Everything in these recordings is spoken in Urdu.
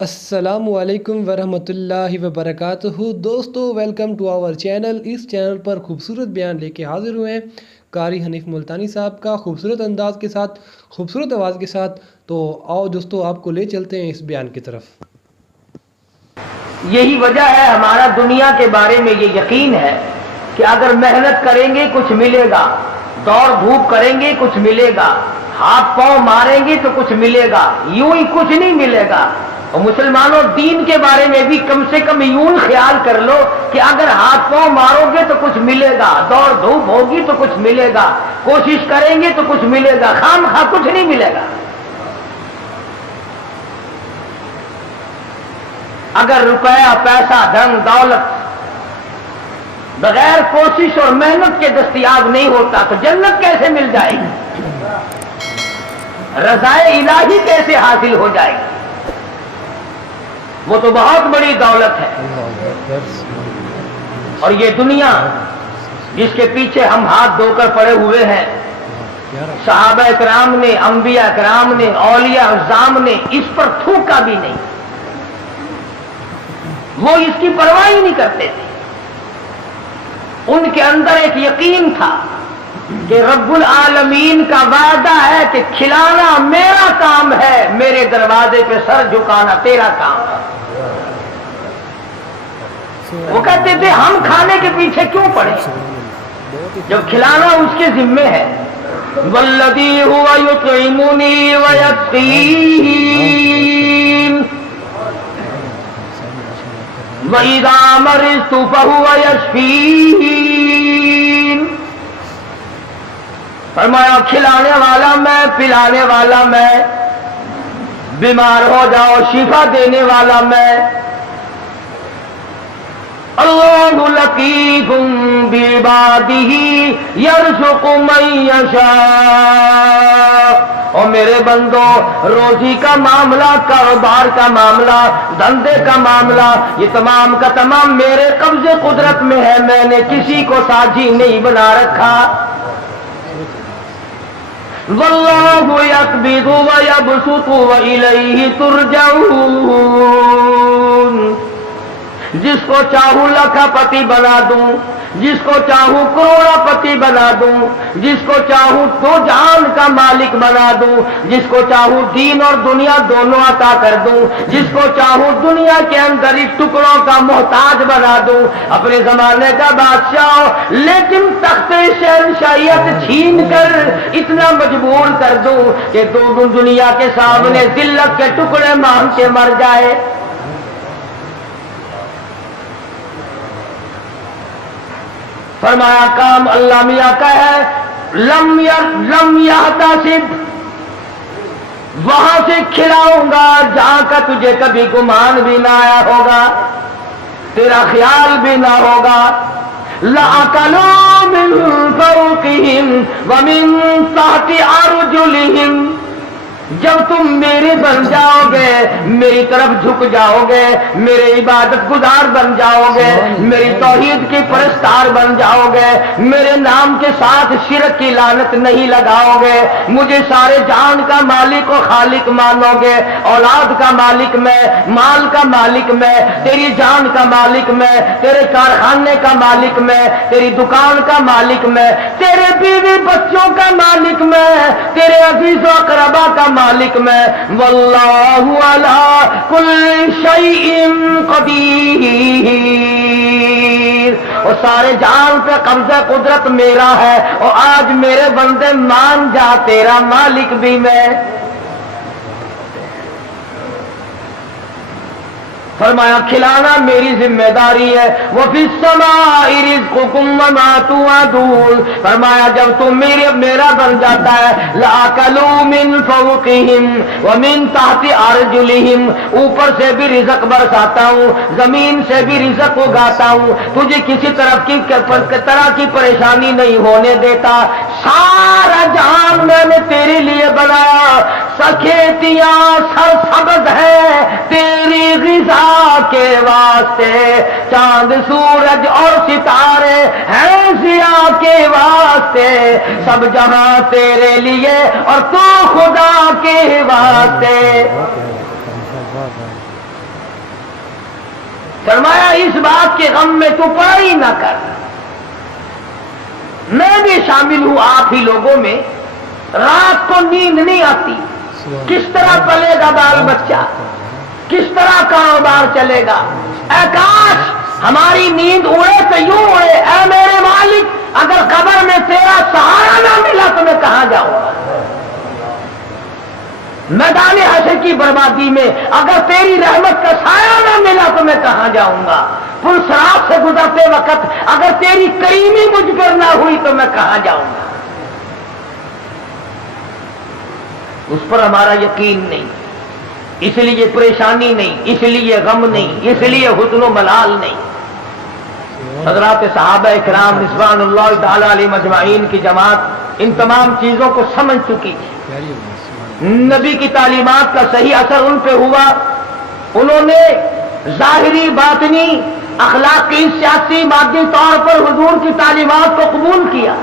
السلام علیکم ورحمۃ اللہ وبرکاتہ دوستو، ویلکم ٹو آور چینل۔ اس چینل پر خوبصورت بیان لے کے حاضر ہوئے ہیں قاری حنیف ملتانی صاحب کا خوبصورت انداز کے ساتھ، خوبصورت آواز کے ساتھ۔ تو آؤ دوستو، آپ کو لے چلتے ہیں اس بیان کی طرف۔ یہی وجہ ہے ہمارا دنیا کے بارے میں یہ یقین ہے کہ اگر محنت کریں گے کچھ ملے گا، دوڑ دھوپ کریں گے کچھ ملے گا، ہاتھ پاؤں ماریں گے تو کچھ ملے گا، یوں ہی کچھ نہیں ملے گا۔ اور مسلمانوں، دین کے بارے میں بھی کم سے کم یوں خیال کر لو کہ اگر ہاتھ پاؤں مارو گے تو کچھ ملے گا، دوڑ دھوپ ہوگی تو کچھ ملے گا، کوشش کریں گے تو کچھ ملے گا، خام خواہ کچھ نہیں ملے گا۔ اگر روپیہ، پیسہ، دھن دولت بغیر کوشش اور محنت کے دستیاب نہیں ہوتا تو جنت کیسے مل جائے گی؟ رضائے الہی کیسے حاصل ہو جائے گی؟ وہ تو بہت بڑی دولت ہے۔ اور یہ دنیا جس کے پیچھے ہم ہاتھ دھو کر پڑے ہوئے ہیں، صحابہ کرام نے، انبیاء کرام نے، اولیاء اعظام نے اس پر تھوکا بھی نہیں، وہ اس کی پرواہ ہی نہیں کرتے تھے۔ ان کے اندر ایک یقین تھا کہ رب العالمین کا وعدہ ہے کہ کھلانا میرا کام ہے، میرے دروازے پہ سر جھکانا تیرا کام ہے۔ وہ کہتے تھے ہم کھانے کے پیچھے کیوں پڑے جب کھلانا اس کے ذمے ہے۔ والذی هو یطعمنی ویسقین وَإِذَا مَرِضْتُ فَهُوَ يَشْفِينِ۔ فرمایا کھلانے والا میں، پلانے والا میں، بیمار ہو جاؤ شفا دینے والا میں۔ اللہ لطیف بعبادہ یرزق من یشاء۔ اور میرے بندو، روزی کا معاملہ، کاروبار کا معاملہ، دھندے کا معاملہ، یہ تمام کا تمام میرے قبضے قدرت میں ہے، میں نے کسی کو ساجی نہیں بنا رکھا۔ واللہ یقبض ویبسط والیہ ترجعون۔ جس کو چاہوں لاکھا پتی بنا دوں، جس کو چاہوں کروڑا پتی بنا دوں، جس کو چاہوں دو جہان کا مالک بنا دوں، جس کو چاہوں دین اور دنیا دونوں عطا کر دوں، جس کو چاہوں دنیا کے اندر اس ٹکڑوں کا محتاج بنا دوں، اپنے زمانے کا بادشاہ، لیکن تخت شہنشاہیت چھین کر اتنا مجبور کر دوں کہ دنیا کے سامنے ذلت کے ٹکڑے مانگ کے مر جائے۔ فرمایا کام اللہ میاں کا ہے، لم یحتسب، وہاں سے کھلاؤں گا جہاں کا تجھے کبھی گمان بھی نہ آیا ہوگا، تیرا خیال بھی نہ ہوگا۔ لَأَكَلُوا مِن فَوْقِهِمْ وَمِن تَحْتِ أَرْجُلِهِمْ۔ جب تم میرے بن جاؤ گے، میری طرف جھک جاؤ گے، میرے عبادت گزار بن جاؤ گے، میری توحید کی پرستار بن جاؤ گے، میرے نام کے ساتھ شرک کی لعنت نہیں لگاؤ گے، مجھے سارے جان کا مالک و خالق مانو گے، اولاد کا مالک میں، مال کا مالک میں، تیری جان کا مالک میں، تیرے کارخانے کا مالک میں، تیری دکان کا مالک میں، تیرے بیوی بچوں کا مالک میں، تیرے عزیز و اقربا کا مالک میں۔ واللہ علی کل شیء قدیر۔ اور سارے جان پہ قبضہ قدرت میرا ہے، اور آج میرے بندے مان جا تیرا مالک بھی میں۔ فرمایا کھلانا میری ذمہ داری ہے۔ وَفِي السَّمَاءِ رِزْقُكُمْ وَمَا تُوعَدُونَ۔ فرمایا جب تم میرا بن جاتا ہے، لَأَكَلُوا مِن فَوْقِهِمْ وَمِن تَحْتِ أَرْجُلِهِمْ، اوپر سے بھی رزق برساتا ہوں، زمین سے بھی رزق اگاتا ہوں، تجھے کسی طرح کی پریشانی نہیں ہونے دیتا۔ سارا جہان میں نے تیرے لیے بنایا، کھیتیاں سرسبز ہے تیری غذا کے واسطے، چاند سورج اور ستارے ہیں ضیاء کے واسطے، سب جہاں تیرے لیے اور تو خدا کے واسطے۔ فرمایا اس بات کے غم میں تو پڑھائی نہ کر، میں بھی شامل ہوں آپ ہی لوگوں میں، رات کو نیند نہیں آتی، کس طرح پلے گا بال بچہ، کس طرح کاروبار چلے گا، اے کاش ہماری نیند اڑے تو یوں اڑے، اے میرے مالک اگر قبر میں تیرا سہارا نہ ملا تو میں کہاں جاؤں گا، میدان حشر کی بربادی میں اگر تیری رحمت کا سایہ نہ ملا تو میں کہاں جاؤں گا، پل صراط سے گزرتے وقت اگر تیری کریمی مجھ پر نہ ہوئی تو میں کہاں جاؤں گا۔ اس پر ہمارا یقین نہیں، اس لیے پریشانی نہیں، اس لیے غم نہیں، اس لیے حزن و ملال نہیں۔ حضرات صحابہ اکرام رضوان اللہ تعالی علیہ مجمعین کی جماعت ان تمام چیزوں کو سمجھ چکی تھی، نبی کی تعلیمات کا صحیح اثر ان پہ ہوا، انہوں نے ظاہری باطنی اخلاقی سیاسی مادی طور پر حضور کی تعلیمات کو قبول کیا۔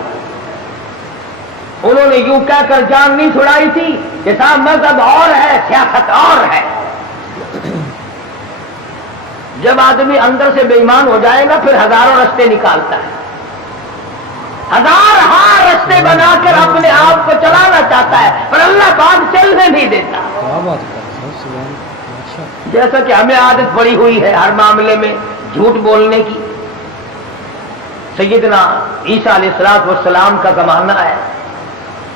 انہوں نے یوں کہہ کر جان نہیں چھڑائی تھی کہ صاحب مذہب اور ہے سیاست اور ہے۔ جب آدمی اندر سے بے ایمان ہو جائے گا پھر ہزاروں رستے نکالتا ہے، ہزار رستے بنا کر اپنے آپ کو چلانا چاہتا ہے، پر اللہ پاک چلنے نہیں دیتا۔ جیسا کہ ہمیں عادت پڑی ہوئی ہے ہر معاملے میں جھوٹ بولنے کی۔ سیدنا عیسیٰ علیہ السلام کا زمانہ ہے،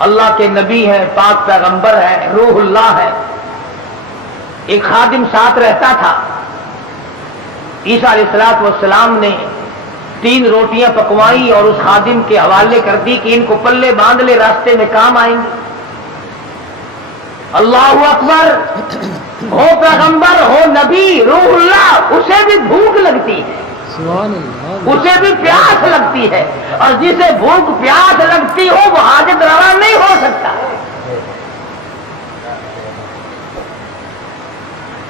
اللہ کے نبی ہیں، پاک پیغمبر ہے، روح اللہ ہے، ایک خادم ساتھ رہتا تھا۔ عیسیٰ علیہ السلام نے 3 روٹیاں پکوائی اور اس خادم کے حوالے کر دی کہ ان کو پلے باندھ لے، راستے میں کام آئیں گے۔ اللہ اکبر، ہو پیغمبر ہو نبی روح اللہ، اسے بھی بھوک لگتی ہے، اسے بھی پیاس لگتی ہے، اور جسے بھوک پیاس لگتی ہو وہ حاجت روا نہیں ہو سکتا۔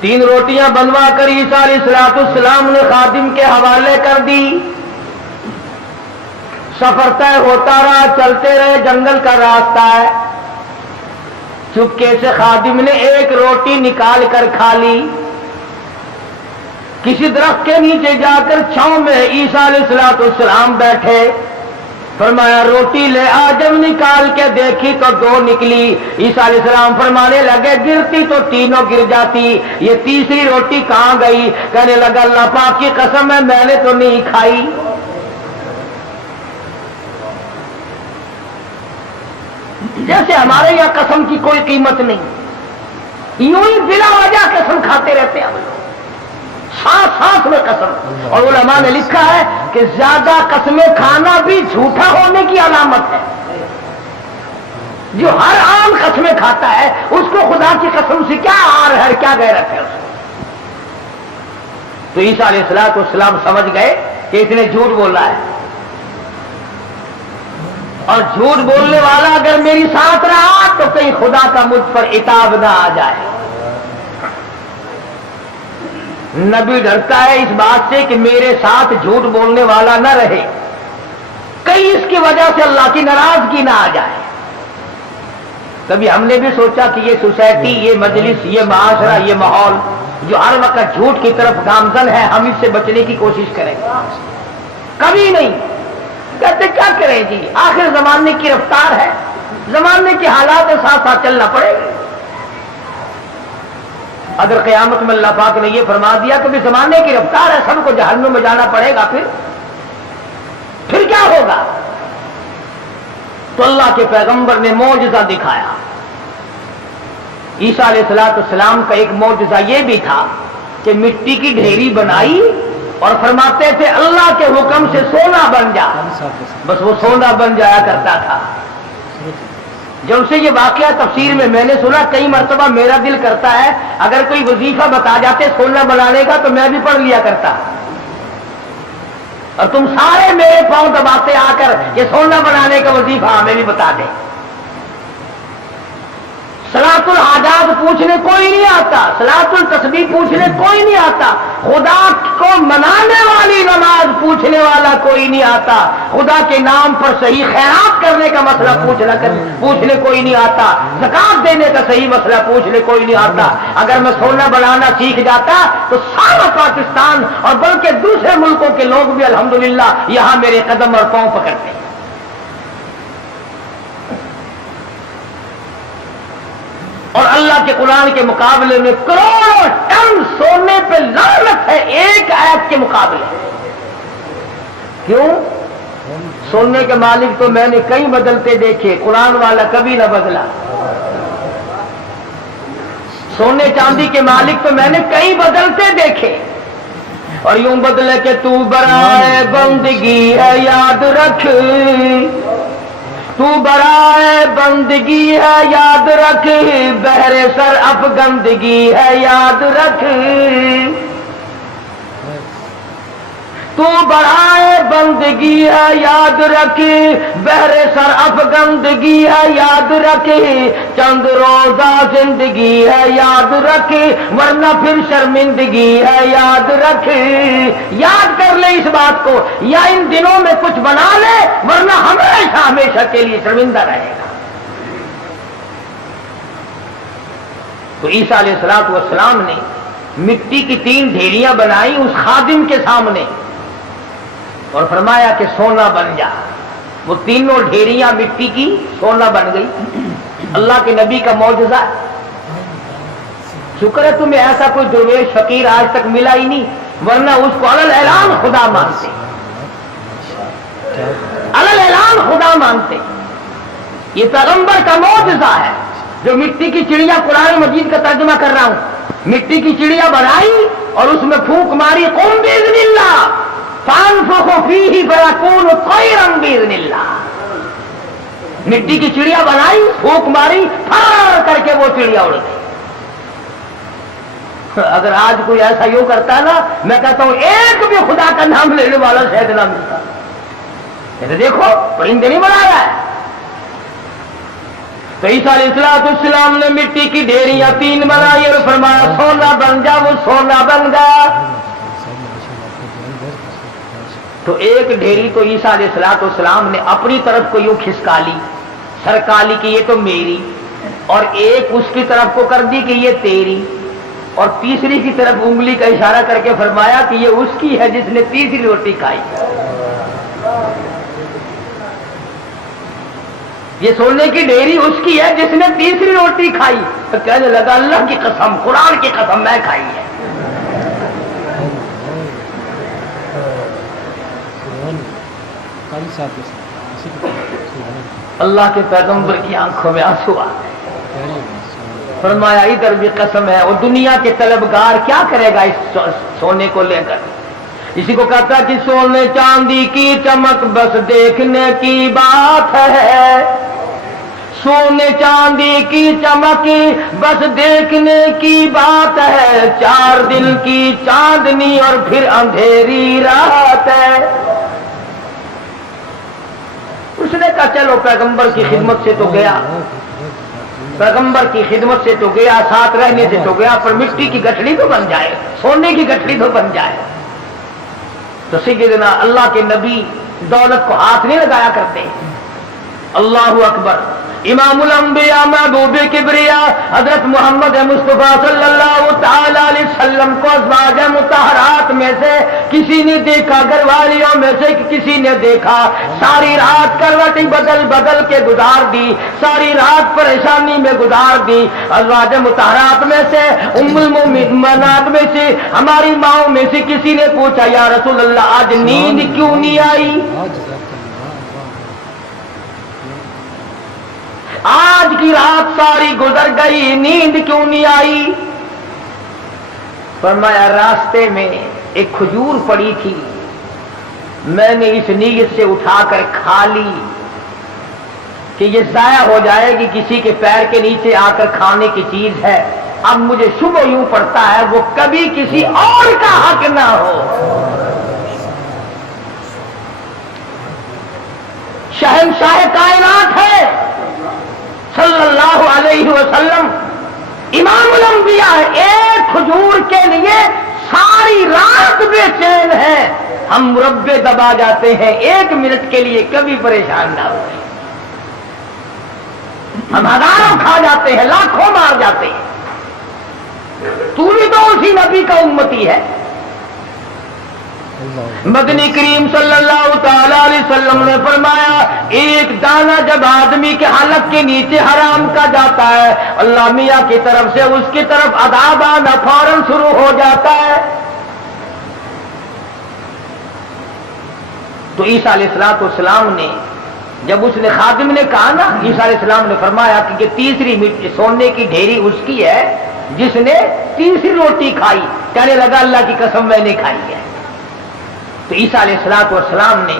3 روٹیاں بنوا کر عیسیٰ علیہ السلام نے خادم کے حوالے کر دی۔ سفر طے ہوتا رہا، چلتے رہے، جنگل کا راستہ ہے، چپکے سے خادم نے 1 روٹی نکال کر کھا لی۔ کسی درخت کے نیچے جا کر چھاؤں میں عیسیٰ علیہ السلام بیٹھے، فرمایا روٹی لے آ، جب نکال کے دیکھی تو 2 نکلی۔ عیسیٰ علیہ السلام فرمانے لگے گرتی تو تینوں گر جاتی، یہ تیسری روٹی کہاں گئی؟ کہنے لگا اللہ پاک کی قسم ہے میں نے تو نہیں کھائی۔ جیسے ہمارے یہاں قسم کی کوئی قیمت نہیں، یوں ہی بلا وجہ قسم کھاتے رہتے ہیں ہم لوگ، سانس میں قسم۔ اور علماء نے لکھا ہے کہ زیادہ قسمیں کھانا بھی جھوٹا ہونے کی علامت ہے۔ جو ہر عام قسمیں کھاتا ہے اس کو خدا کی قسم سے کیا آر ہے، کیا غیرت ہے اس کو۔ تو عیسیٰ علیہ السلام سمجھ گئے کہ اس نے جھوٹ بولا ہے، اور جھوٹ بولنے والا اگر میری ساتھ رہا تو کہیں خدا کا مجھ پر عتاب نہ آ جائے۔ نبی ڈرتا ہے اس بات سے کہ میرے ساتھ جھوٹ بولنے والا نہ رہے، کہیں اس کی وجہ سے اللہ کی ناراضگی نہ آ جائے۔ کبھی ہم نے بھی سوچا کہ یہ سوسائٹی، یہ مجلس، یہ معاشرہ، یہ ماحول جو ہر وقت جھوٹ کی طرف گامزن ہے، ہم اس سے بچنے کی کوشش کریں؟ کبھی نہیں۔ کہتے کیا کریں جی، آخر زمانے کی رفتار ہے، زمانے کے حالات کے ساتھ ساتھ چلنا پڑے گا۔ اگر قیامت میں اللہ پاک نے یہ فرما دیا کہ زمانے کی رفتار ہے، سب کو جہنم میں جانا پڑے گا، پھر کیا ہوگا؟ تو اللہ کے پیغمبر نے معجزہ دکھایا۔ عیسیٰ علیہ السلام کا ایک معجزہ یہ بھی تھا کہ مٹی کی ڈھیری بنائی اور فرماتے تھے اللہ کے حکم سے سونا بن جا، بس وہ سونا بن جایا کرتا تھا۔ جب سے یہ واقعہ تفسیر میں نے سنا، کئی مرتبہ میرا دل کرتا ہے اگر کوئی وظیفہ بتا جاتے سونا بنانے کا تو میں بھی پڑھ لیا کرتا، اور تم سارے میرے پاؤں دباتے آ کر یہ سونا بنانے کا وظیفہ ہمیں بھی بتا دیں۔ صلاۃ الحاجات پوچھنے کوئی نہیں آتا، صلاۃ التسبیح پوچھنے کوئی نہیں آتا، خدا کو منانے والی نماز پوچھنے والا کوئی نہیں آتا، خدا کے نام پر صحیح خیرات کرنے کا مسئلہ پوچھنے کوئی نہیں آتا، زکات دینے کا صحیح مسئلہ پوچھنے کوئی نہیں آتا۔ اگر میں سونا بنانا سیکھ جاتا تو سارا پاکستان اور بلکہ دوسرے ملکوں کے لوگ بھی الحمدللہ یہاں میرے قدم اور پاؤں پکڑتے ہیں۔ اور اللہ کے قرآن کے مقابلے میں کروڑوں ٹن سونے پہ لعنت ہے ایک آیت کے مقابلے۔ کیوں؟ سونے کے مالک تو میں نے کئی بدلتے دیکھے، قرآن والا کبھی نہ بدلا۔ سونے چاندی کے مالک تو میں نے کئی بدلتے دیکھے، اور یوں بدلے کہ تو برائے بندگی ہے یاد رکھ، تو برائے بندگی ہے یاد رکھ، بہر سر افگندگی ہے یاد رکھ، تو برائے بندگی ہے یاد رکھ، بہر سر افگندگی ہے یاد رکھ، چند روزہ زندگی ہے یاد رکھ، ورنہ پھر شرمندگی ہے یاد رکھ۔ یاد کر لے اس بات کو، یا ان دنوں میں کچھ بنا لے ورنہ ہمیشہ ہمیشہ کے لیے شرمندہ رہے گا۔ تو عیسیٰ علیہ السلام نے مٹی کی 3 ڈھیریاں بنائی اس خادم کے سامنے اور فرمایا کہ سونا بن جا۔ وہ تینوں ڈھیریاں مٹی کی سونا بن گئی۔ اللہ کے نبی کا معجزہ۔ شکر ہے تمہیں ایسا کوئی درویش فقیر آج تک ملا ہی نہیں، ورنہ اس کو علل اعلان خدا مانتے، علل اعلان خدا مانتے۔ یہ پیغمبر کا معجزہ ہے جو مٹی کی چڑیا، قرآن مجید کا ترجمہ کر رہا ہوں، مٹی کی چڑیا بنائی اور اس میں پھونک ماری، قم باذن اللہ فانفخ فیہ فیکون طیرا باذن اللہ۔ مٹی کی چڑیا بنائی، پھونک ماری، پھر کر کے وہ چڑیا اڑ گئی۔ اگر آج کوئی ایسا یوں کرتا ہے نا، میں کہتا ہوں ایک بھی خدا کا نام لینے والا شاید نہ ملتا۔ کہتے دیکھو پرندے نہیں بنا رہا ہے۔ تو عیسیٰ علیہ السلام نے مٹی کی ڈھیریاں 3 بنائی اور فرمایا سونا بن جا، وہ سونا بن گیا۔ تو ایک ڈھیری تو عیسیٰ علیہ السلام نے اپنی طرف کو یوں کھسکا لی، سرکا لی کہ یہ تو میری، اور ایک اس کی طرف کو کر دی کہ یہ تیری، اور تیسری کی طرف انگلی کا اشارہ کر کے فرمایا کہ یہ اس کی ہے جس نے تیسری روٹی کھائی۔ یہ سونے کی ڈھیری اس کی ہے جس نے تیسری روٹی کھائی۔ تو کہنے لگا اللہ کی قسم، قرآن کی قسم، میں کھائی ہے۔ اللہ کے پیغمبر کی آنکھوں میں آنسو آ گئے۔ فرمایا ادھر بھی قسم ہے، اور دنیا کے طلبگار کیا کرے گا اس سونے کو لے کر؟ اسی کو کہتا کہ سونے چاندی کی چمک بس دیکھنے کی بات ہے، سونے چاندی کی چمک بس دیکھنے کی بات ہے، 4 دن کی چاندنی اور پھر اندھیری رات ہے۔ اس نے کہا چلو پیغمبر کی خدمت سے تو گیا، پیغمبر کی خدمت سے تو گیا، ساتھ رہنے سے تو گیا، پر مٹی کی گٹھڑی تو بن جائے، سونے کی گٹھڑی تو بن جائے۔ تو سیدنا اللہ کے نبی دولت کو ہاتھ نہیں لگایا کرتے۔ اللہ اکبر۔ امام الانبیاء محبوب کبریا حضرت محمد مصطفیٰ صلی اللہ تعالی علیہ وسلم کو ازواج مطہرات میں سے کسی نے دیکھا، گھر والیوں میں سے کسی نے دیکھا، ساری رات کروٹی بدل بدل کے گزار دی، ساری رات پریشانی میں گزار دی۔ ازواج مطہرات میں سے ام المؤمنات میں سے ہماری ماؤں میں سے کسی نے پوچھا یا رسول اللہ آج نیند کیوں نہیں آئی؟ آج کی رات ساری گزر گئی، نیند کیوں نہیں آئی؟ فرمایا راستے میں ایک کھجور پڑی تھی، میں نے اس نیت سے اٹھا کر کھا لی کہ یہ ضائع ہو جائے گی، کسی کے پیر کے نیچے آ کر کھانے کی چیز ہے، اب مجھے شبہ یوں پڑتا ہے وہ کبھی کسی اور کا حق نہ ہو۔ شہنشاہ کائنات ہے صلی اللہ علیہ وسلم، امام الانبیاء ہے، ایک کھجور کے لیے ساری رات بے چین ہے۔ ہم مربے دبا جاتے ہیں, 1 منٹ کے لیے کبھی پریشان نہ ہوئے. ہم ہزاروں کھا جاتے ہیں, لاکھوں مار جاتے ہیں. تو بھی تو اسی نبی کا امتی ہے. مدنی کریم صلی اللہ تعالی علیہ وسلم نے فرمایا, ایک دانہ جب آدمی کے حلق کے نیچے حرام کا جاتا ہے, اللہ میاں کی طرف سے اس کی طرف عذاب آنا فوراً شروع ہو جاتا ہے. تو عیسیٰ علیہ السلام نے جب اس نے خادم نے کہا نا, عیسیٰ علیہ السلام نے فرمایا کہ یہ تیسری سونے کی ڈھیری اس کی ہے جس نے تیسری روٹی کھائی. کہنے لگا اللہ کی قسم میں نے کھائی ہے. تو عیسیٰ علیہ السلام نے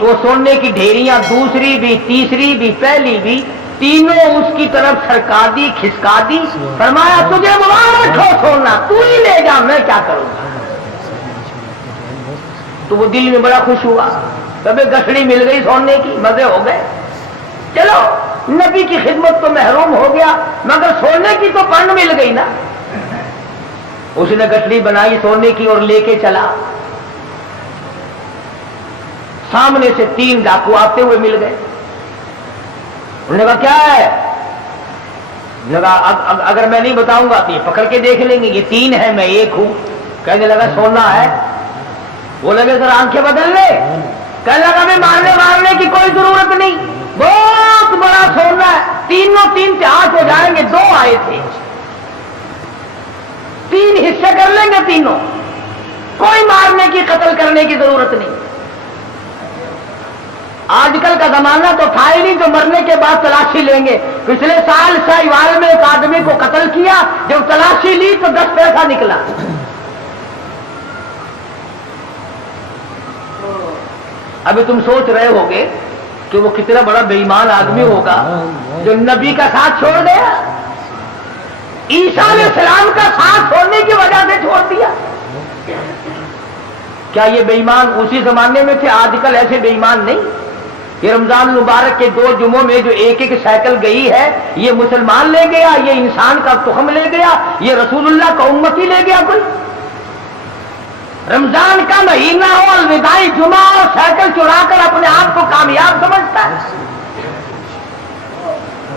وہ سونے کی ڈھیریاں دوسری بھی, تیسری بھی, پہلی بھی, تینوں اس کی طرف سرکا دی, کھسکا دی. فرمایا تجھے مبارک ہو سونا, تو ہی لے جا, میں کیا کروں گا. تو وہ دل میں بڑا خوش ہوا, کبھی گٹھڑی مل گئی سونے کی, مزے ہو گئے. چلو نبی کی خدمت تو محروم ہو گیا, مگر سونے کی تو پن مل گئی نا. اس نے گٹھڑی بنائی سونے کی اور لے کے چلا. سامنے سے 3 ڈاکو آتے ہوئے مل گئے. انہوں نے کہا کیا ہے؟ لگا اگر میں نہیں بتاؤں گا تو یہ پکڑ کے دیکھ لیں گے, یہ 3 ہے میں 1 ہوں. کہنے لگا سونا ہے. وہ لگے سر آنکھیں بدل لے. کہنے لگا میں مارنے کی کوئی ضرورت نہیں, بہت بڑا سونا ہے, تینوں 3 سے 8 ہو جائیں گے. 2 آئے تھے, 3 حصے کر لیں گے تینوں, کوئی مارنے کی قتل کرنے کی ضرورت نہیں. آج کل کا زمانہ تو تھا ہی نہیں جو مرنے کے بعد تلاشی لیں گے. پچھلے سال ساہیوال میں ایک آدمی کو قتل کیا, جب تلاشی لی تو 10 پیسہ نکلا. ابھی تم سوچ رہے ہوگے کہ وہ کتنا بڑا بے ایمان آدمی ہوگا جو نبی کا ساتھ چھوڑ گیا, عیسیٰ علیہ السلام کا ساتھ چھوڑنے کی وجہ سے چھوڑ دیا. کیا یہ بے ایمان اسی زمانے میں تھے؟ آج کل ایسے بے ایمان نہیں. یہ رمضان مبارک کے 2 جمعوں میں جو 1 سائیکل گئی ہے, یہ مسلمان لے گیا, یہ انسان کا تخم لے گیا, یہ رسول اللہ کا امتی لے گیا کوئی؟ رمضان کا مہینہ ہو, الوداعی جمعہ ہو, سائیکل چڑا کر اپنے آپ کو کامیاب سمجھتا ہے.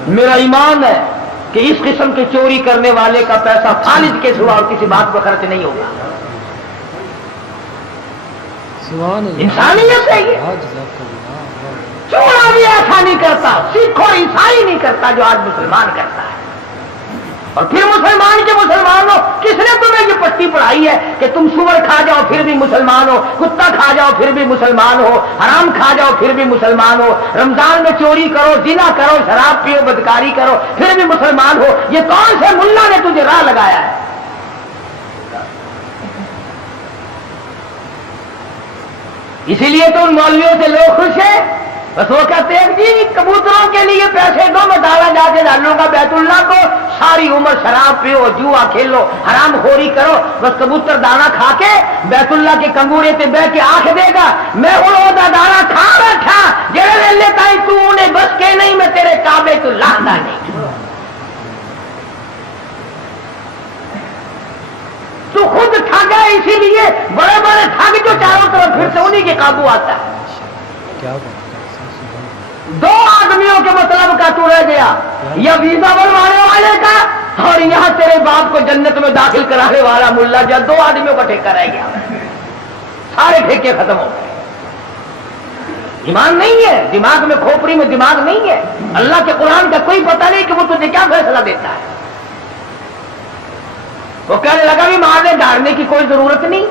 میرا ایمان ہے کہ اس قسم کے چوری کرنے والے کا پیسہ خالد کے سوا اور کسی بات پر خرچ نہیں ہوگا. انسانیت ہے یہ. چورا بھی ایسا نہیں کرتا, سکھ اور عیسائی نہیں کرتا جو آج مسلمان کرتا ہے. اور پھر مسلمان کے مسلمان ہو, کس نے تمہیں یہ پٹی پڑھائی ہے کہ تم سور کھا جاؤ پھر بھی مسلمان ہو, کتا کھا جاؤ پھر بھی مسلمان ہو, حرام کھا جاؤ پھر بھی مسلمان ہو, رمضان میں چوری کرو, زنا کرو, شراب پیو, بدکاری کرو پھر بھی مسلمان ہو؟ یہ کون سے ملا نے تجھے راہ لگایا ہے؟ اسی لیے تو ان مولویوں سے لوگ خوش ہیں. بس وہ کہتے ہیں جی کبوتروں کے لیے پیسے دو, میں دانا جا کے ڈالوں گا بیت اللہ کو, ساری عمر شراب پیو, جوا کھیلو, حرام خوری کرو, بس کبوتر دانا کھا کے بیت اللہ کے کنگورے پہ بیٹھ کے آنکھ دے گا میں وہ دانا کھا بیٹھا جڑے لیتا ہی تو انہیں بس کے نہیں, میں تیرے کعبے تو لانا نہیں. تو خود ٹھگ ہے, اسی لیے بڑے بڑے ٹھگ جو چاروں طرف پھرتے انہیں کے قابو آتا ہے. 2 آدمیوں کے مطلب کا تو رہ گیا, یا ویزا بنوانے والے کا اور یہاں تیرے باپ کو جنت میں داخل کرانے والا ملا. جب 2 آدمیوں کا ٹھیکہ رہ گیا, سارے ٹھیکے ختم ہو گئے. ایمان نہیں ہے, دماغ میں کھوپڑی میں دماغ نہیں ہے. اللہ کے قرآن کا کوئی پتہ نہیں کہ وہ تجھے کیا فیصلہ دیتا ہے. وہ کہنے لگا بھی مارنے ڈالنے کی کوئی ضرورت نہیں,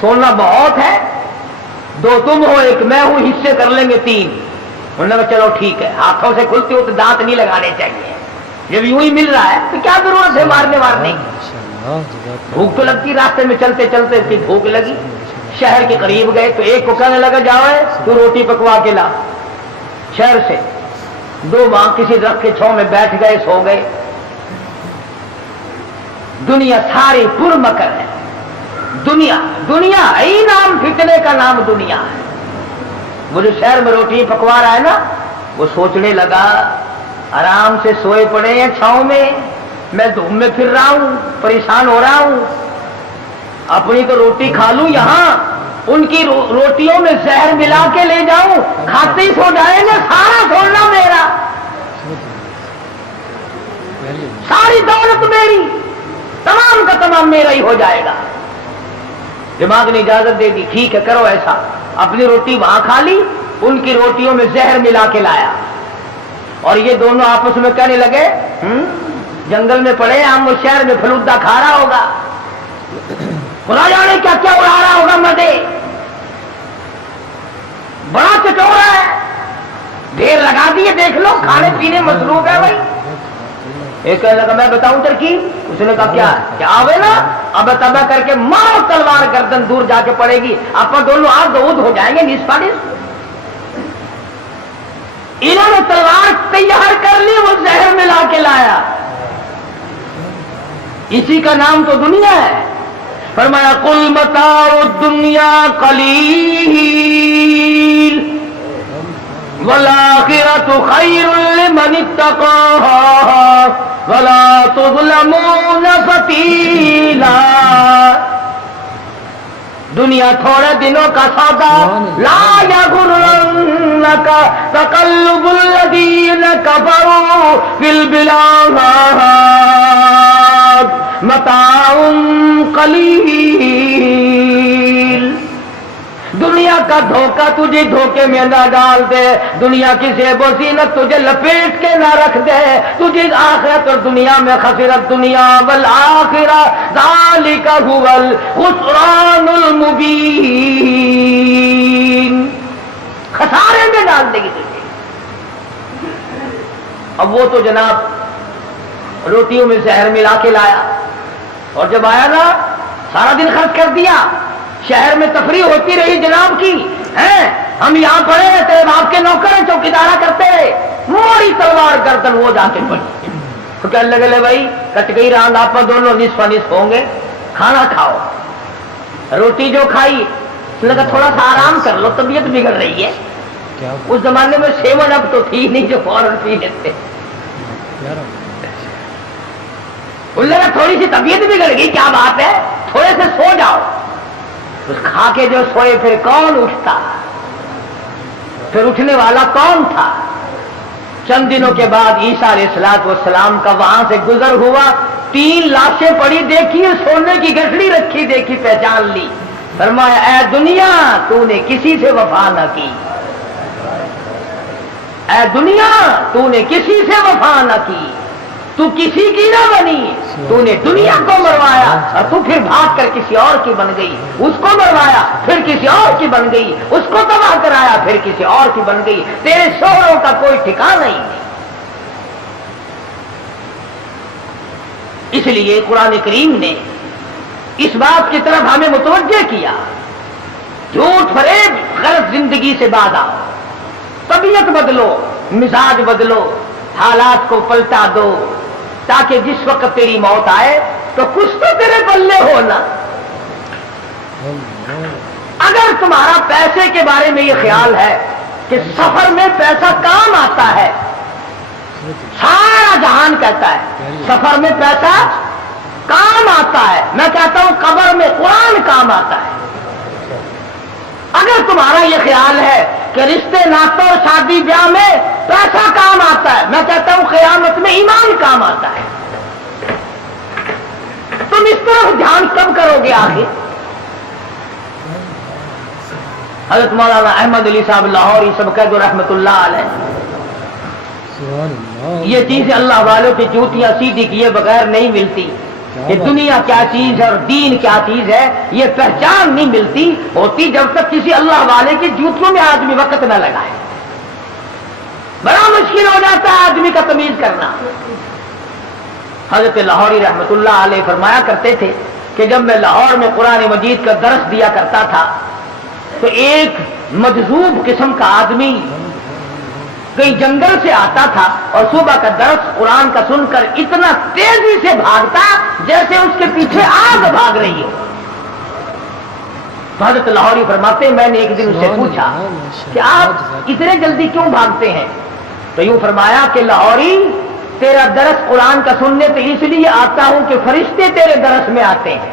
سونا بہت ہے, 2 تم ہو 1 میں ہوں, حصے کر لیں گے 3. انہوں نے کہا چلو ٹھیک ہے, ہاتھوں سے کھلتے ہو تو دانت نہیں لگانے چاہیے, جب یوں ہی مل رہا ہے تو کیا ضرورت ہے مارنے کی. بھوک تو لگتی, راستے میں چلتے چلتے اس کی بھوک لگی, شہر کے قریب گئے تو ایک کو کہنے لگا جاؤ تو روٹی پکوا کے لا. شہر سے 2 ماں کسی درخت کے چھاؤں میں بیٹھ گئے, سو گئے. دنیا ساری پر مکر ہے. دنیا ہی نام فتنے کا نام دنیا ہے. وہ جو شہر میں روٹی پکوا رہا ہے نا, وہ سوچنے لگا آرام سے سوئے پڑے ہیں چھاؤں میں دھوپ میں پھر رہا ہوں, پریشان ہو رہا ہوں, اپنی تو روٹی کھا لوں یہاں, ان کی روٹیوں میں زہر ملا کے لے جاؤں, کھاتے ہی سو جائیں گے, سارا سونا میرا, ساری دولت میری, تمام کا تمام میرا ہی ہو جائے گا. دماغ نے اجازت دے دی, ٹھیک ہے کرو ایسا. اپنی روٹی وہاں کھا لی, ان کی روٹیوں میں زہر ملا کے لایا, اور یہ دونوں آپس میں کہنے لگے جنگل میں پڑے ہم, وہ شہر میں فلودہ کھا رہا ہوگا, خدا جانے کیا کیا اڑا رہا ہوگا مزے, بڑا چٹورا ہے, ڈھیر لگا دیے, دیکھ لو کھانے پینے مصروف ہے بھائی. ایک کہنے لگا میں بتاؤں ترکیب, اس نے کہا کیا آوے نا, اب تبا کر کے مارو تلوار, گردن دور جا کے پڑے گی, آپ دونوں آگ دودھ ہو جائیں گے نصف نصف. انہوں نے تلوار تیار کر لی, وہ زہر ملا کے لایا, اسی کا نام تو دنیا ہے. فرمایا قل متاع الدنیا قلیل والآخرۃ خیر لمن اتقى ولا تظلمون فتیلا. دنیا تھوڑے دنوں کا سودا, لا یغرنک تقلب الذین کفروا فی البلاد متاع قلیل. دنیا کا دھوکہ تجھے دھوکے میں نہ ڈال دے, دنیا کی زیب و زینت تجھے لپیٹ کے نہ رکھ دے, تجھے آخرت اور دنیا میں خسرت دنیا والآخرہ ذالک هو الخسران المبین, خسارے میں ڈال دے گی تجھے. اب وہ تو جناب روٹیوں میں زہر ملا کے لایا, اور جب آیا نا سارا دن خرچ کر دیا, شہر میں تفریح ہوتی رہی جناب کی, ہیں ہم یہاں پڑے تیرے باپ کے نوکر ہیں, چوکیدارا کرتے رہے, موڑی تلوار گردن وہ جا کے پڑی. تو کہنے لگے بھائی کٹ گئی راند, آپ دونوں نصف نصف ہوں گے, کھانا کھاؤ. روٹی جو کھائی لگا تھوڑا سا آرام کر لو, طبیعت بگڑ رہی ہے. اس زمانے میں سیون اب تو تھی نہیں جو فوراً پی لیتے. لگا تھوڑی سی طبیعت بگڑ گئی, کیا بات ہے, تھوڑے سے سو جاؤ. اس کھا کے جو سوئے پھر کون اٹھتا, پھر اٹھنے والا کون تھا. چند دنوں کے بعد عیسیٰ علیہ السلام کا وہاں سے گزر ہوا, 3 لاشیں پڑی دیکھی, سونے کی گٹھڑی رکھی دیکھی, پہچان لی. فرمایا اے دنیا تو نے کسی سے وفا نہ کی, اے دنیا تو نے کسی سے وفا نہ کی, تو کسی کی نہ بنی, تو نے دنیا کو مروایا اور تو پھر بھاگ کر کسی اور کی بن گئی, اس کو مروایا پھر کسی اور کی بن گئی, اس کو تباہ کرایا پھر کسی اور کی بن گئی, تیرے شوہروں کا کوئی ٹھکانہ ہی نہیں. اس لیے قرآن کریم نے اس بات کی طرف ہمیں متوجہ کیا, جھوٹ فریب غلط زندگی سے باز آؤ, طبیعت بدلو, مزاج بدلو, حالات کو پلٹا دو, تاکہ جس وقت تیری موت آئے تو کچھ تو تیرے پلے ہو نا. اگر تمہارا پیسے کے بارے میں یہ خیال ہے کہ سفر میں پیسہ کام آتا ہے, سارا جہان کہتا ہے سفر میں پیسہ کام آتا ہے, میں کہتا ہوں قبر میں قرآن کام آتا ہے. اگر تمہارا یہ خیال ہے کہ رشتے ناطوں اور شادی بیاہ میں پیسہ کام آتا ہے, میں کہتا ہوں قیامت میں ایمان کام آتا ہے. تم اس طرف دھیان کب کرو گے آخر؟ حضرت مولانا احمد علی صاحب لاہوری سب کہہ دو رحمت اللہ علیہ, یہ چیزیں اللہ والوں کی جوتیاں سیدھی کیے بغیر نہیں ملتی. کہ دنیا کیا چیز ہے اور دین کیا چیز ہے یہ پہچان نہیں ملتی ہوتی جب تک کسی اللہ والے کی جوتیوں میں آدمی وقت نہ لگائے. بڑا مشکل ہو جاتا ہے آدمی کا تمیز کرنا. حضرت لاہوری رحمت اللہ علیہ فرمایا کرتے تھے کہ جب میں لاہور میں قرآن مجید کا درس دیا کرتا تھا تو ایک مجذوب قسم کا آدمی کئی جنگل سے آتا تھا اور صبح کا درس قرآن کا سن کر اتنا تیزی سے بھاگتا جیسے اس کے پیچھے آگ بھاگ رہی ہو. حضرت لاہوری فرماتے میں نے ایک دن اس سے پوچھا کہ آپ اتنے جلدی کیوں بھاگتے ہیں, تو یوں فرمایا کہ لاہوری تیرا درس قرآن کا سننے تو اس لیے آتا ہوں کہ فرشتے تیرے درس میں آتے ہیں.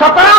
17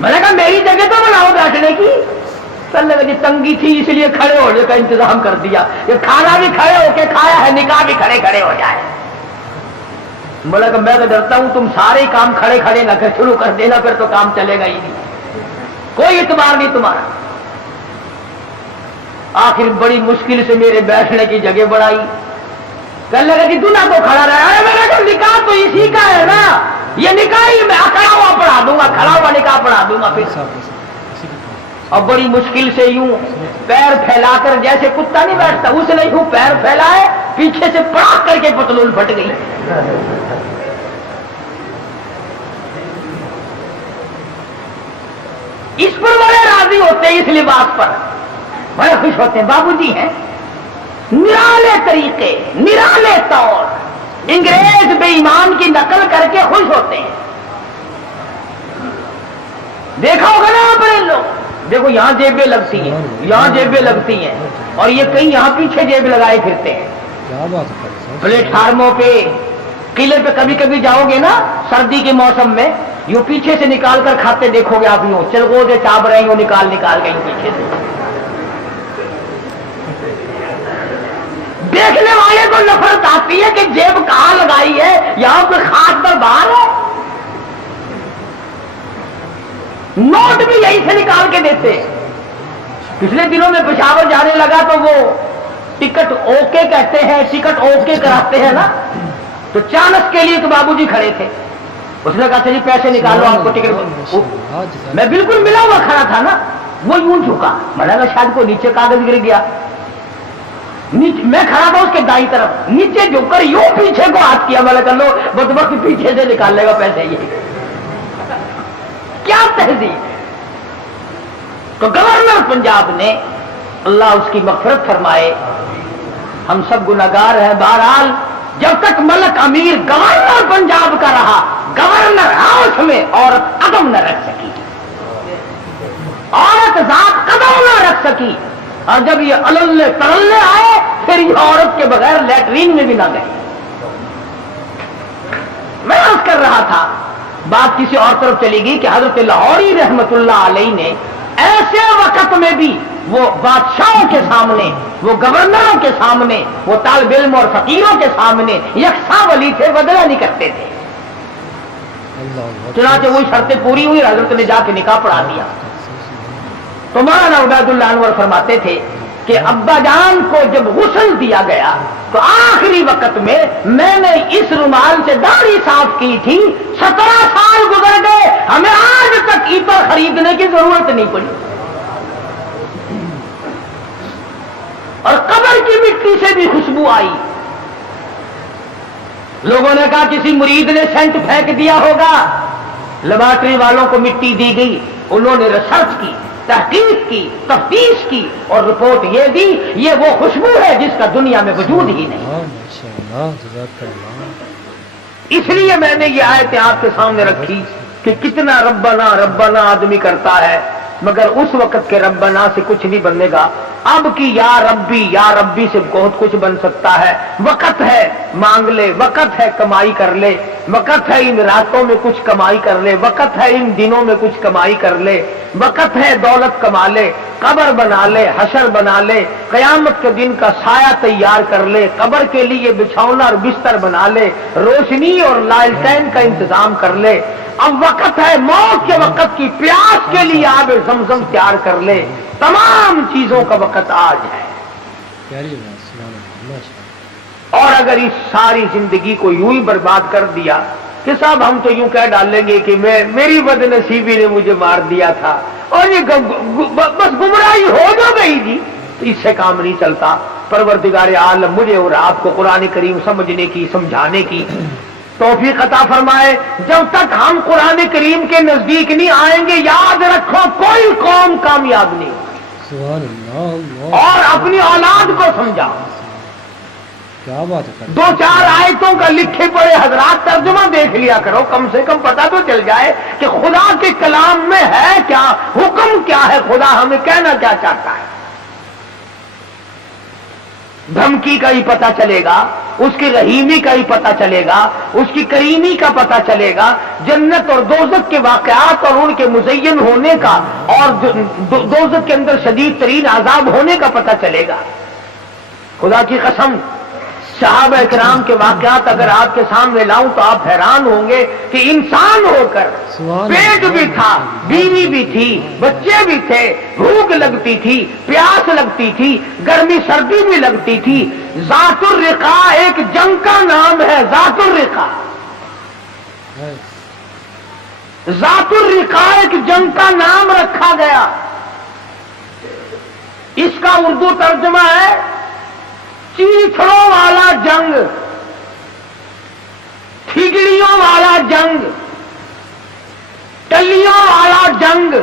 میں نے کہا میری جگہ تو بناؤ بیٹھنے کی. چلنے لگی تنگی تھی اس لیے کھڑے ہونے کا انتظام کر دیا کہ کھانا بھی کھڑے ہو کے کھایا ہے, نکاح بھی کھڑے کھڑے ہو جائے. بولا کہ میں تو ڈرتا ہوں تم سارے کام کھڑے کھڑے نہ کر شروع کر دینا, پھر تو کام چلے گا ہی نہیں, کوئی اعتبار نہیں تمہارا. آخر بڑی مشکل سے میرے بیٹھنے کی جگہ بڑھائی. کہنے لگا کہ دلہا تو کھڑا رہا. ارے میں نے کہا نکاح تو اسی کا ہے نا, یہ نکاح ہی میں کھڑا ہوا پڑھا دوں گا, کھڑا ہوا نکاح پڑھا دوں گا. پھر اور بڑی مشکل سے یوں پیر پھیلا کر, جیسے کتا نہیں بیٹھتا اس نے یوں پیر پھیلائے, پیچھے سے پڑاک کر کے پتلون پھٹ گئی. اس پر بڑے راضی ہوتے ہیں, اس لباس پر بڑے خوش ہوتے ہیں. بابو جی ہیں نرالے طریقے, نرالے طور, انگریز بے ایمان کی نقل کر کے خوش ہوتے ہیں. دیکھا ہوگا نا آپ نے لوگ, دیکھو یہاں جیبیں لگتی ہیں, یہاں جیبیں لگتی ہیں, اور یہ کہیں یہاں پیچھے جیب لگائے پھرتے ہیں. پلیٹ فارموں پہ, قلعے پہ کبھی کبھی جاؤ گے نا سردی کے موسم میں, یوں پیچھے سے نکال کر کھاتے دیکھو گے آپ. یوں چلگو سے چاپ رہے ہیں, نکال نکال کے پیچھے سے. دیکھنے والے کو نفرت آتی ہے کہ جیب کہاں لگائی ہے, یہاں کوئی خاص پر باہر ہے. نوٹ بھی یہی سے نکال کے دیتے. پچھلے دنوں میں پشاور جانے لگا تو وہ ٹکٹ اوکے کہتے ہیں, ٹکٹ اوکے کراتے ہیں نا, تو چانس کے لیے تو بابو جی کھڑے تھے. اس نے کہا چلیے پیسے نکالو آپ کو ٹکٹ. میں بالکل ملا ہوا کھڑا تھا نا, وہ یوں جھکا, میں نے کہا شاید کو نیچے کاغذ گر گیا. میں کھڑا تھا اس کے دائیں طرف, نیچے جھک کر یوں پیچھے کو ہاتھ کیا. میں نے کہا لو بدبخت پیچھے سے نکال لے گا پیسے. یہ کیا تہذیب. تو گورنر پنجاب نے, اللہ اس کی مغفرت فرمائے, ہم سب گناہگار ہیں. بہرحال جب تک ملک امیر گورنر پنجاب کا رہا, گورنر ہاؤس میں عورت قدم نہ رکھ سکی, عورت ذات قدم نہ رکھ سکی. اور جب یہ اللے ترلے آئے پھر یہ عورت کے بغیر لیٹرین میں بھی نہ گئی. میں عرض کر رہا تھا, بات کسی اور طرف چلی گئی کہ حضرت لاہوری رحمت اللہ علیہ نے ایسے وقت میں بھی وہ بادشاہوں کے سامنے, وہ گورنروں کے سامنے, وہ طالب علم اور فقیروں کے سامنے یکساں ولی تھے, بدلہ نہیں کرتے تھے. چنانچہ وہی شرطیں پوری ہوئی, حضرت نے جا کے نکاح پڑھا دیا. تو مولانا عبید اللہ انور فرماتے تھے کہ ابا جان کو جب غسل دیا گیا تو آخری وقت میں نے اس رومال سے داڑھی صاف کی تھی. 17 سال گزر گئے, ہمیں آج تک عطر خریدنے کی ضرورت نہیں پڑی. اور قبر کی مٹی سے بھی خوشبو آئی. لوگوں نے کہا کسی مرید نے سینٹ پھینک دیا ہوگا. لیبارٹری والوں کو مٹی دی گئی, انہوں نے ریسرچ کی, تحقیق کی, تفتیش کی, اور رپورٹ یہ دی یہ وہ خوشبو ہے جس کا دنیا میں وجود ہی نہیں. اس لیے میں نے یہ آیتیں آپ کے سامنے رکھی کہ کتنا ربنا ربنا آدمی کرتا ہے, مگر اس وقت کے ربنا سے کچھ نہیں بننے گا. اب کی یا ربی سے بہت کچھ بن سکتا ہے. وقت ہے مانگ لے, وقت ہے کمائی کر لے, وقت ہے ان راتوں میں کچھ کمائی کر لے, وقت ہے ان دنوں میں کچھ کمائی کر لے, وقت ہے دولت کما لے, قبر بنا لے, حشر بنا لے, قیامت کے دن کا سایہ تیار کر لے, قبر کے لیے بچھونا اور بستر بنا لے, روشنی اور لالٹین کا انتظام کر لے. اب وقت ہے موت کے وقت کی پیاس کے لیے آب زمزم تیار کر لے. تمام چیزوں کا وقت آج ہے. اور اگر اس ساری زندگی کو یوں ہی برباد کر دیا کہ صاحب ہم تو یوں کہہ ڈالیں گے کہ میری بد نصیبی نے مجھے مار دیا تھا, اور یہ بس گمراہی ہو جو گئی تھی, تو اس سے کام نہیں چلتا. پروردگار عالم مجھے اور آپ کو قرآن کریم سمجھنے کی, سمجھانے کی توفیق عطا فرمائے. جب تک ہم قرآن کریم کے نزدیک نہیں آئیں گے, یاد رکھو کوئی قوم کامیاب نہیں. اور اپنی اولاد کو سمجھا. کیا بات ہے, 2-4 آیتوں کا لکھے پڑے حضرات ترجمہ دیکھ لیا کرو, کم سے کم پتہ تو چل جائے کہ خدا کے کلام میں ہے کیا, حکم کیا ہے, خدا ہمیں کہنا کیا چاہتا ہے. دھمکی کا ہی پتہ چلے گا، اس کی رحیمی کا ہی پتہ چلے گا، اس کی کریمی کا پتہ چلے گا، جنت اور دوزخ کے واقعات اور ان کے مزین ہونے کا اور دوزخ کے اندر شدید ترین عذاب ہونے کا پتہ چلے گا۔ خدا کی قسم صحابہ کرام کے واقعات اگر آپ کے سامنے لاؤں تو آپ حیران ہوں گے کہ انسان ہو کر پیٹ بھی تھا، بیوی بھی تھی، بچے بھی تھے، بھوک لگتی تھی، پیاس لگتی تھی، گرمی سردی بھی لگتی تھی۔ ذات الرقا ایک جنگ کا نام ہے، ذات الرقا، ذات الرقا ایک جنگ کا نام رکھا گیا۔ اس کا اردو ترجمہ ہے چیتھڑوں والا جنگ، ٹھگڑیوں والا جنگ، ٹلیوں والا جنگ۔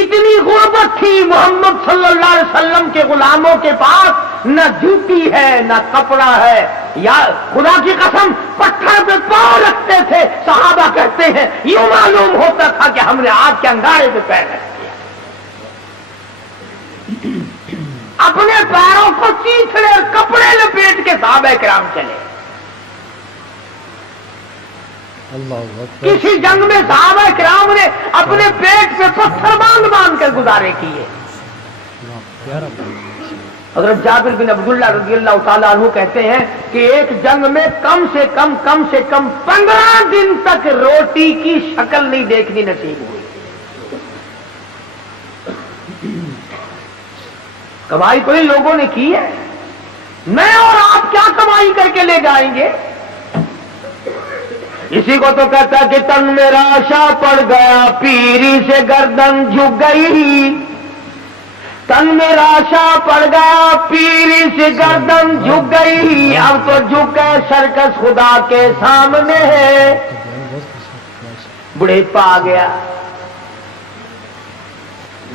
اتنی غربت تھی محمد صلی اللہ علیہ وسلم کے غلاموں کے پاس، نہ جوتی ہے نہ کپڑا ہے، یا خدا کی قسم پتھر پہ پاؤں رکھتے تھے۔ صحابہ کہتے ہیں یوں معلوم ہوتا تھا کہ ہم نے آگ کے انگارے پہ پیر رکھ دیا۔ اپنے پیروں کو چیتھڑے اور کپڑے لپیٹ کے صحابہ کرام چلے۔ کسی جنگ میں صحابہ کرام نے اپنے پیٹ پہ پتھر باندھ باندھ کر گزارے کیے۔ حضرت جابر بن عبداللہ رضی اللہ تعالیٰ عنہ کہتے ہیں کہ ایک جنگ میں کم سے کم 15 دن تک روٹی کی شکل نہیں دیکھنی نصیب ہوئی۔ کمائی تو ان لوگوں نے کی ہے، میں اور آپ کیا کمائی کر کے لے جائیں گے؟ اسی کو تو کہتا ہے کہ تن میرا آشا پڑ گیا، پیری سے گردن جھک گئی۔ تن میرا آشا پڑ گیا، پیری سے گردن جھک گئی، اب تو جھک گئے سرکس خدا کے سامنے ہے۔ بڑھیپا آ گیا،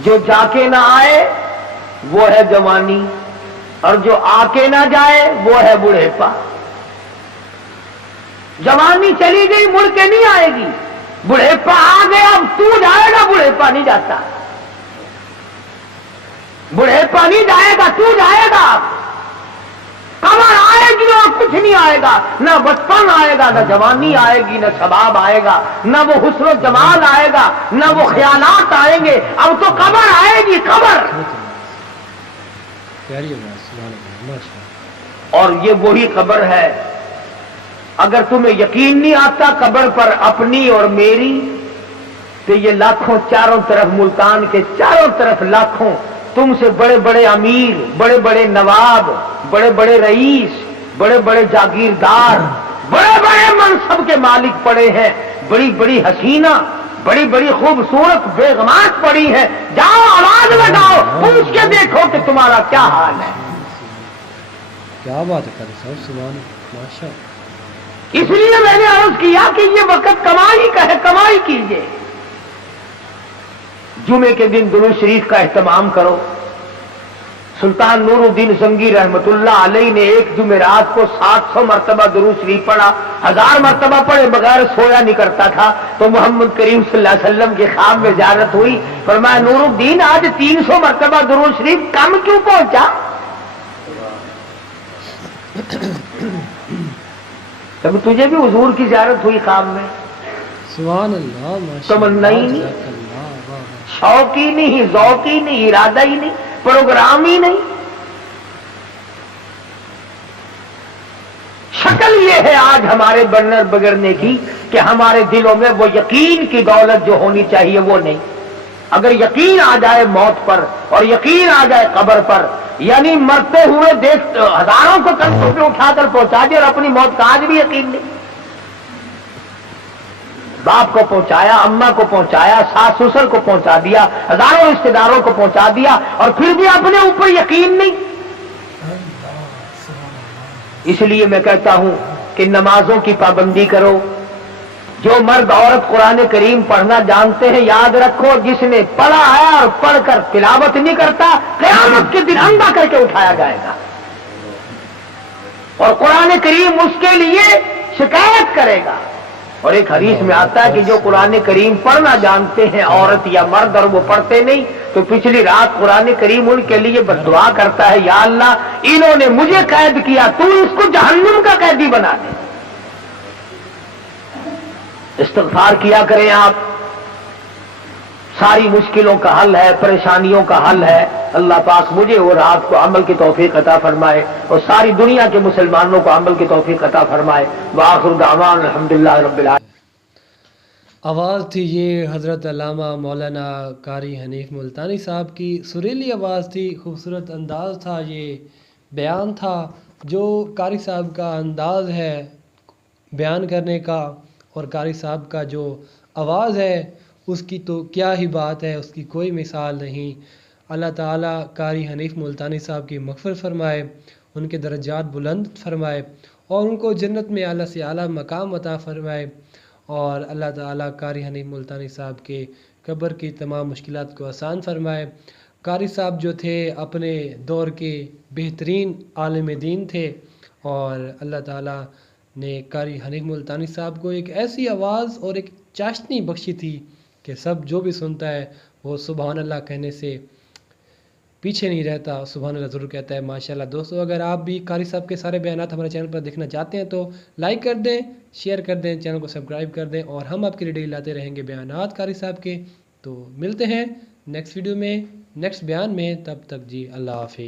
جو جا کے نہ آئے وہ ہے جوانی، اور جو آ کے نہ جائے وہ ہے بڑھیپا۔ جوانی چلی گئی مڑ کے نہیں آئے گی، بڑھیپا آ گیا اب تو جائے گا، بڑھیپا نہیں جاتا، بڑھیپا نہیں جائے گا، تو جائے گا۔ کمر آئے گی اور کچھ نہیں آئے گا، نہ بچپن آئے گا، نہ جوانی آئے گی، نہ شباب آئے گا، نہ وہ حسن و جمال آئے گا، نہ وہ خیالات آئیں گے، اب تو قبر آئے گی، قبر۔ اور یہ وہی قبر ہے، اگر تمہیں یقین نہیں آتا قبر پر اپنی اور میری، تو یہ لاکھوں چاروں طرف ملتان کے چاروں طرف لاکھوں تم سے بڑے بڑے امیر، بڑے بڑے نواب، بڑے بڑے رئیس، بڑے بڑے جاگیردار، بڑے بڑے منصب کے مالک پڑے ہیں، بڑی بڑی حسینہ، بڑی بڑی خوبصورت بیگمات پڑی ہیں۔ جاؤ آواز لگاؤ، پوچھ کے دیکھو کہ تمہارا کیا حال ہے۔ کیا بات ہے صاحب، سبحان ماشاء۔ اس لیے میں نے عرض کیا کہ یہ وقت کمائی کا ہے، کمائی کیجئے۔ جمعے کے دن درود شریف کا اہتمام کرو۔ سلطان نور الدین زنگی رحمت اللہ علیہ نے ایک جمعرات کو 700 مرتبہ درود شریف پڑھا، 1000 مرتبہ پڑھے بغیر سویا نہیں کرتا تھا۔ تو محمد کریم صلی اللہ علیہ وسلم کے خواب میں زیارت ہوئی، فرمایا نور الدین آج 300 مرتبہ درود شریف کم کیوں پہنچا؟ تب تجھے بھی حضور کی زیارت ہوئی خواب میں؟ سبحان اللہ، تمنا ہی نہیں، شوق ہی نہیں، ذوق ہی نہیں، ارادہ ہی نہیں، پروگرام ہی نہیں۔ شکل یہ ہے آج ہمارے بننے بگڑنے کی کہ ہمارے دلوں میں وہ یقین کی دولت جو ہونی چاہیے وہ نہیں۔ اگر یقین آ جائے موت پر اور یقین آ جائے قبر پر، یعنی مرتے ہوئے دیکھ ہزاروں کو کندھوں پہ اٹھا کر پہنچا دیا اور اپنی موت کا آج بھی یقین نہیں۔ باپ کو پہنچایا، اماں کو پہنچایا، ساس سسر کو پہنچا دیا، ہزاروں رشتے داروں کو پہنچا دیا، اور پھر بھی اپنے اوپر یقین نہیں۔ اس لیے میں کہتا ہوں کہ نمازوں کی پابندی کرو۔ جو مرد عورت قرآن کریم پڑھنا جانتے ہیں، یاد رکھو جس نے پڑھا ہے اور پڑھ کر تلاوت نہیں کرتا، قیامت کے دن اندھا کر کے اٹھایا جائے گا، اور قرآن کریم اس کے لیے شکایت کرے گا۔ اور ایک حدیث میں آتا ہے کہ جو قرآن کریم پڑھنا جانتے ہیں عورت یا مرد اور وہ پڑھتے نہیں تو پچھلی رات قرآن کریم ان کے لیے بد دعا کرتا ہے، یا اللہ انہوں نے مجھے قید کیا، تو اس کو جہنم کا قیدی بنا دے۔ استغفار کیا کریں آپ، ساری مشکلوں کا حل ہے، پریشانیوں کا حل ہے۔ اللہ پاک مجھے اور آپ کو عمل کی توفیق عطا فرمائے اور ساری دنیا کے مسلمانوں کو عمل کی توفیق عطا فرمائے۔ وآخر دعوانا الحمدللہ رب العالمین۔ آواز تھی یہ حضرت علامہ مولانا قاری حنیف ملتانی صاحب کی، سریلی آواز تھی، خوبصورت انداز تھا، یہ بیان تھا جو قاری صاحب کا انداز ہے بیان کرنے کا، اور قاری صاحب کا جو آواز ہے اس کی تو کیا ہی بات ہے، اس کی کوئی مثال نہیں۔ اللہ تعالیٰ قاری حنیف ملتانی صاحب کی مغفرت فرمائے، ان کے درجات بلند فرمائے اور ان کو جنت میں اعلیٰ سے اعلیٰ مقام عطا فرمائے، اور اللہ تعالیٰ قاری حنیف ملتانی صاحب کے قبر کی تمام مشکلات کو آسان فرمائے۔ قاری صاحب جو تھے اپنے دور کے بہترین عالم دین تھے، اور اللہ تعالیٰ نے قاری حنیف ملتانی صاحب کو ایک ایسی آواز اور ایک چاشنی بخشی تھی کہ سب جو بھی سنتا ہے وہ سبحان اللہ کہنے سے پیچھے نہیں رہتا، سبحان اللہ ضرور کہتا ہے۔ ماشاءاللہ دوستو، اگر آپ بھی قاری صاحب کے سارے بیانات ہمارے چینل پر دیکھنا چاہتے ہیں تو لائک کر دیں، شیئر کر دیں، چینل کو سبسکرائب کر دیں، اور ہم آپ کے لیے ڈیلی لاتے رہیں گے بیانات قاری صاحب کے۔ تو ملتے ہیں نیکسٹ ویڈیو میں، نیکسٹ بیان میں، تب تک جی اللہ حافظ۔